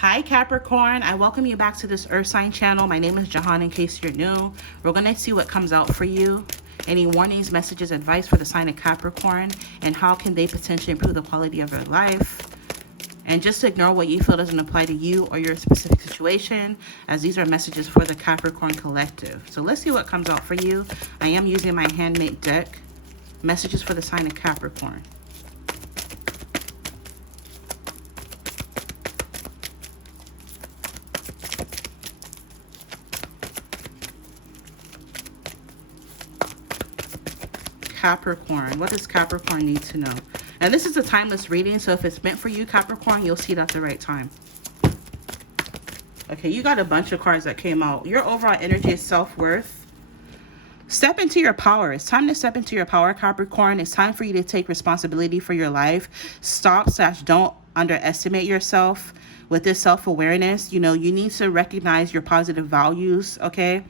Hi Capricorn, I welcome you back to this Earth Sign channel. My name is Jehan in case you're new. We're going to see what comes out for you. Any warnings, messages, advice for the sign of Capricorn, and how can they potentially improve the quality of their life. And just ignore what you feel doesn't apply to you or your specific situation, as these are messages for the Capricorn collective. So let's see what comes out for you. I am using my handmade deck. Messages for the sign of Capricorn. Capricorn, what does Capricorn need to know? And this is a timeless reading, so if it's meant for you, Capricorn, you'll see it at the right time. Okay, you got a bunch of cards that came out. Your overall energy is self-worth. Step into your power. It's time to step into your power, Capricorn. It's time for you to take responsibility for your life. Don't underestimate yourself. With this self-awareness, you need to recognize your positive values, okay?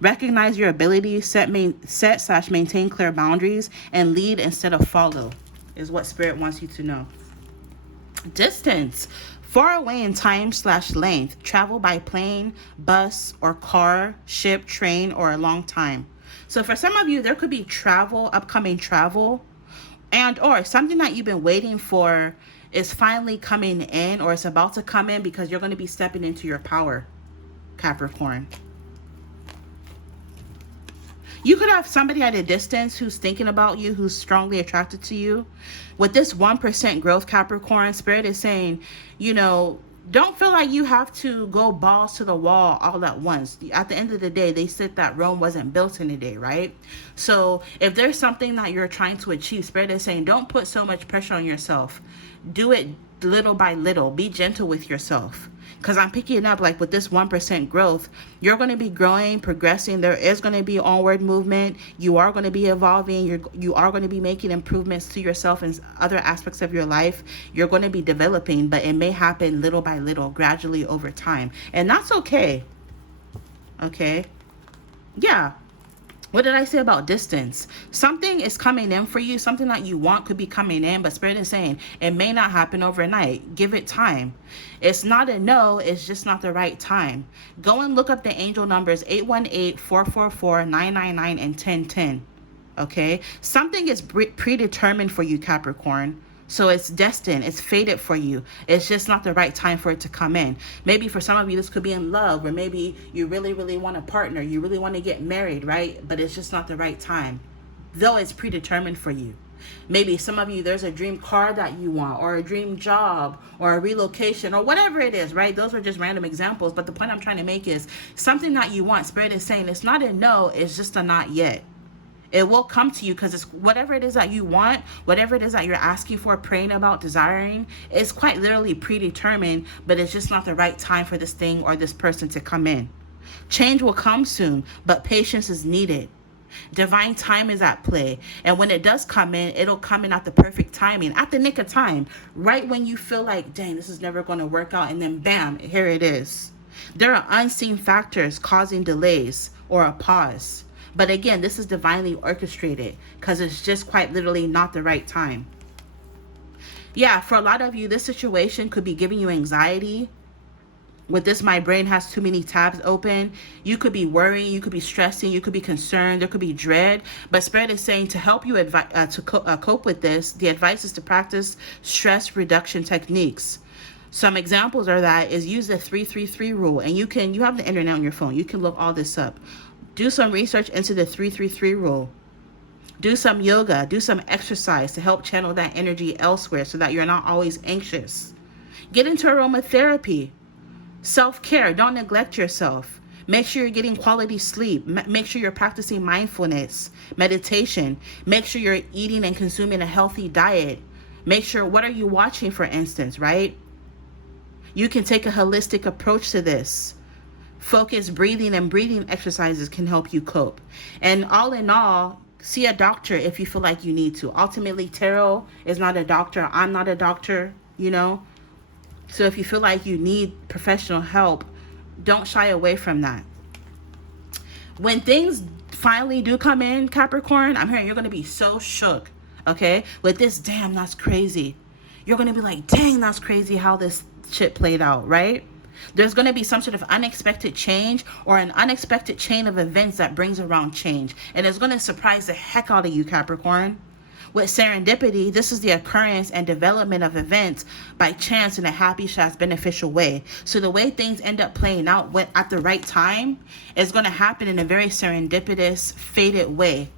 Recognize your abilities, set/maintain clear boundaries, and lead instead of follow is what Spirit wants you to know. Distance. Far away in time/length. Travel by plane, bus, or car, ship, train, or a long time. So for some of you, there could be travel, upcoming travel, and or something that you've been waiting for is finally coming in, or it's about to come in because you're going to be stepping into your power, Capricorn. You could have somebody at a distance who's thinking about you, who's strongly attracted to you. With this 1% growth, Capricorn, Spirit is saying, don't feel like you have to go balls to the wall all at once. At the end of the day, they said that Rome wasn't built in a day, right? So if there's something that you're trying to achieve, Spirit is saying, don't put so much pressure on yourself. Do it little by little. Be gentle with yourself. Because I'm picking up, like with this 1% growth, you're going to be growing, progressing. There is going to be onward movement. You are going to be evolving. You are going to be making improvements to yourself and other aspects of your life. You're going to be developing, but it may happen little by little, gradually over time. And that's okay. Okay? Yeah. What did I say about distance? Something is coming in for you. Something that you want could be coming in, but Spirit is saying it may not happen overnight. Give it time. It's not a no. It's just not the right time. Go and look up the angel numbers 818-444-999 and 1010. Okay? Something is predetermined for you, Capricorn. So it's destined. It's fated for you. It's just not the right time for it to come in. Maybe for some of you, this could be in love, or maybe you really, really want a partner. You really want to get married, right? But it's just not the right time, though it's predetermined for you. Maybe some of you, there's a dream car that you want, or a dream job, or a relocation, or whatever it is, right? Those are just random examples. But the point I'm trying to make is something that you want. Spirit is saying it's not a no, it's just a not yet. It will come to you because it's whatever it is that you want, whatever it is that you're asking for, praying about, desiring, it's quite literally predetermined, but it's just not the right time for this thing or this person to come in. Change will come soon, but patience is needed. Divine time is at play. And when it does come in, it'll come in at the perfect timing, at the nick of time, right when you feel like, dang, this is never going to work out. And then bam, here it is. There are unseen factors causing delays or a pause. But again, this is divinely orchestrated because it's just quite literally not the right time. Yeah, for a lot of you, this situation could be giving you anxiety. With this, my brain has too many tabs open. You could be worrying, you could be stressing, you could be concerned, there could be dread. But Spirit is saying to help you cope with this, the advice is to practice stress reduction techniques. Some examples are that is use the 3-3-3 rule. And you have the internet on your phone. You can look all this up. Do some research into the 3-3-3 rule. Do some yoga, do some exercise to help channel that energy elsewhere so that you're not always anxious. Get into aromatherapy. Self-care, don't neglect yourself. Make sure you're getting quality sleep. Make sure you're practicing mindfulness, meditation. Make sure you're eating and consuming a healthy diet. Make sure, what are you watching, for instance, right? You can take a holistic approach to this. Focus breathing and breathing exercises can help you cope. And all in all, see a doctor if you feel like you need to. Ultimately, tarot is not a doctor. I'm not a doctor, So if you feel like you need professional help, don't shy away from that. When things finally do come in, Capricorn, I'm hearing you're going to be so shook, okay? With this, damn, that's crazy. You're going to be like, dang, that's crazy how this shit played out, right? There's going to be some sort of unexpected change or an unexpected chain of events that brings around change. And it's going to surprise the heck out of you, Capricorn. With serendipity, this is the occurrence and development of events by chance in a happy / beneficial way. So the way things end up playing out at the right time is going to happen in a very serendipitous, fated way.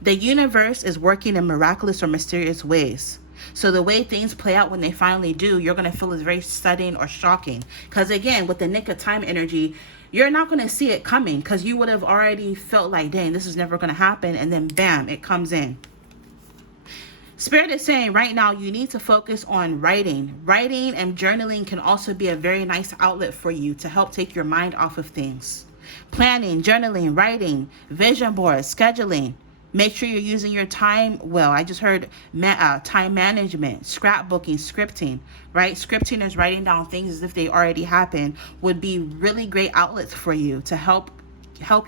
The universe is working in miraculous or mysterious ways. So the way things play out when they finally do, you're going to feel is very sudden or shocking. Because again, with the nick of time energy, you're not going to see it coming because you would have already felt like, dang, this is never going to happen. And then bam, it comes in. Spirit is saying right now you need to focus on writing. Writing and journaling can also be a very nice outlet for you to help take your mind off of things. Planning, journaling, writing, vision boards, scheduling. Make sure you're using your time well. I just heard time management, scrapbooking, scripting, right? Scripting is writing down things as if they already happened, would be really great outlets for you to help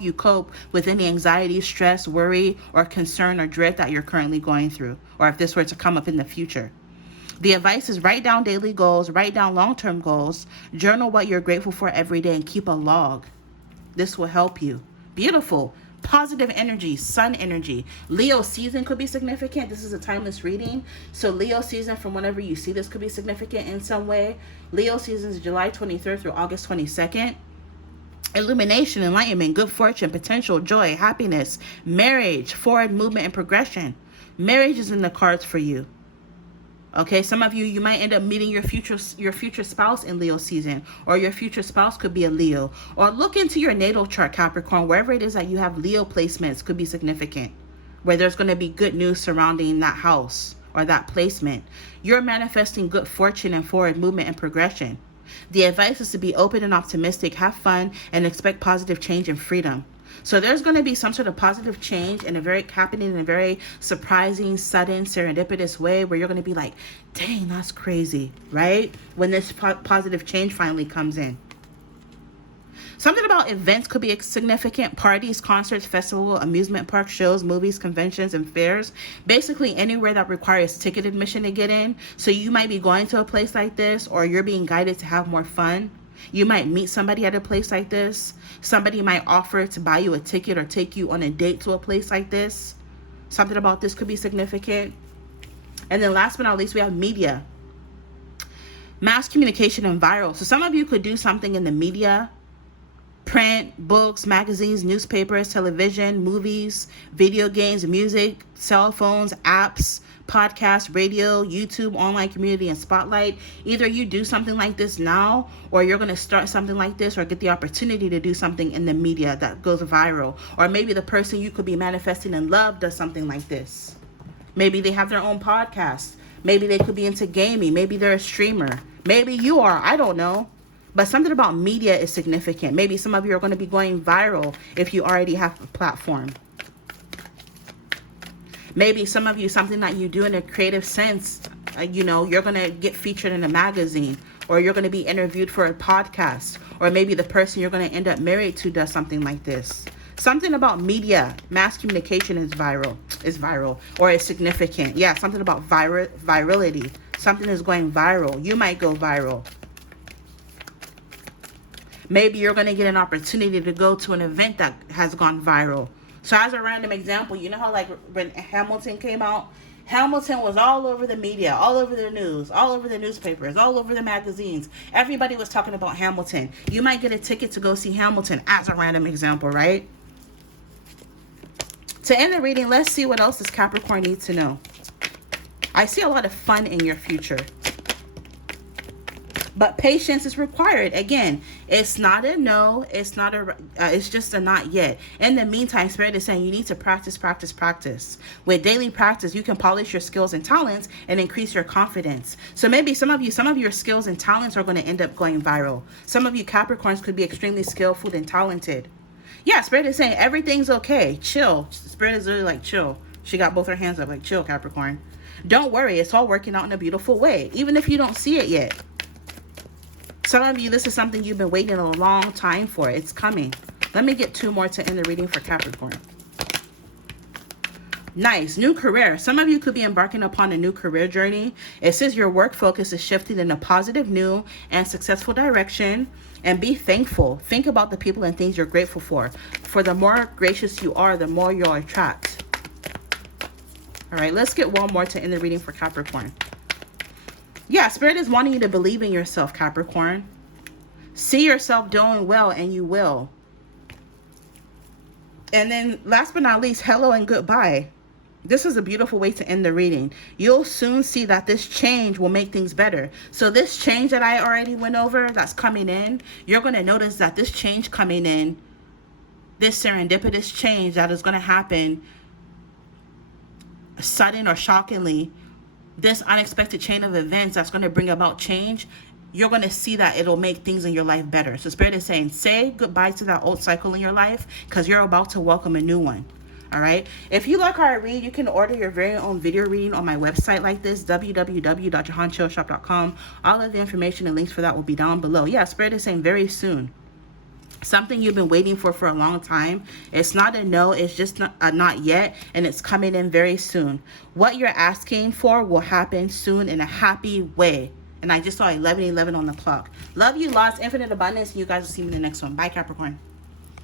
you cope with any anxiety, stress, worry, or concern or dread that you're currently going through, or if this were to come up in the future. The advice is write down daily goals, write down long-term goals, journal what you're grateful for every day, and keep a log. This will help you. Beautiful. Positive energy, sun energy. Leo season could be significant. This is a timeless reading. So Leo season, from whenever you see this, could be significant in some way. Leo season is July 23rd through August 22nd. Illumination, enlightenment, good fortune, potential, joy, happiness, marriage, forward movement, and progression. Marriage is in the cards for you. Okay, some of you might end up meeting your future spouse in Leo season, or your future spouse could be a Leo. Or look into your natal chart, Capricorn. Wherever it is that you have Leo placements could be significant, where there's going to be good news surrounding that house or that placement. You're manifesting good fortune and forward movement and progression. The advice is to be open and optimistic, have fun, and expect positive change and freedom. So there's going to be some sort of positive change happening in a very surprising, sudden, serendipitous way where you're going to be like, dang, that's crazy, right? When this positive change finally comes in. Something about events could be significant. Parties, concerts, festivals, amusement park, shows, movies, conventions, and fairs. Basically anywhere that requires ticket admission to get in. So you might be going to a place like this, or you're being guided to have more fun. You might meet somebody at a place like this. Somebody might offer to buy you a ticket or take you on a date to a place like this. Something about this could be significant. And then last but not least, we have media. Mass communication and viral. So some of you could do something in the media. Print, books, magazines, newspapers, television, movies, video games, music, cell phones, apps, podcasts, radio, YouTube, online community, and spotlight. Either you do something like this now, or you're going to start something like this, or get the opportunity to do something in the media that goes viral. Or maybe the person you could be manifesting in love does something like this. Maybe they have their own podcast. Maybe they could be into gaming. Maybe they're a streamer. Maybe you are. I don't know. But something about media is significant. Maybe some of you are going to be going viral if you already have a platform. Maybe some of you, something that you do in a creative sense, you're going to get featured in a magazine, or you're going to be interviewed for a podcast, or maybe the person you're going to end up married to does something like this. Something about media, mass communication is viral, or is significant. Yeah, something about virality. Something is going viral. You might go viral. Maybe you're going to get an opportunity to go to an event that has gone viral. So as a random example, you know how like when Hamilton came out, Hamilton was all over the media, all over the news, all over the newspapers, all over the magazines. Everybody was talking about Hamilton. You might get a ticket to go see Hamilton as a random example, right? To end the reading, let's see what else does Capricorn need to know. I see a lot of fun in your future. But patience is required. Again, it's not a no. It's just a not yet. In the meantime, Spirit is saying you need to practice. With daily practice, you can polish your skills and talents and increase your confidence. So maybe some of your skills and talents are going to end up going viral. Some of you Capricorns could be extremely skillful and talented. Yeah, Spirit is saying everything's okay. Chill. Spirit is really like chill. She got both her hands up like chill, Capricorn. Don't worry. It's all working out in a beautiful way, even if you don't see it yet. Some of you, this is something you've been waiting a long time for. It's coming. Let me get two more to end the reading for Capricorn. Nice. New career. Some of you could be embarking upon a new career journey. It says your work focus is shifting in a positive, new, and successful direction. And be thankful. Think about the people and things you're grateful for. For the more gracious you are, the more you'll attract. All right, let's get one more to end the reading for Capricorn. Yeah, Spirit is wanting you to believe in yourself, Capricorn. See yourself doing well, and you will. And then last but not least, hello and goodbye. This is a beautiful way to end the reading. You'll soon see that this change will make things better. So this change that I already went over that's coming in, you're going to notice that this change coming in, this serendipitous change that is going to happen sudden or shockingly, this unexpected chain of events that's going to bring about change, you're going to see that it'll make things in your life better. So Spirit is saying, say goodbye to that old cycle in your life because you're about to welcome a new one. All right. If you like how I read, you can order your very own video reading on my website like this, www.jehanchillshop.com. All of the information and links for that will be down below. Yeah, Spirit is saying very soon. Something you've been waiting for a long time. It's not a no, it's just not yet, and it's coming in very soon. What you're asking for will happen soon in a happy way. And I just saw 11:11 on the clock. Love you, lots, infinite abundance, and you guys will see me in the next one. Bye, Capricorn.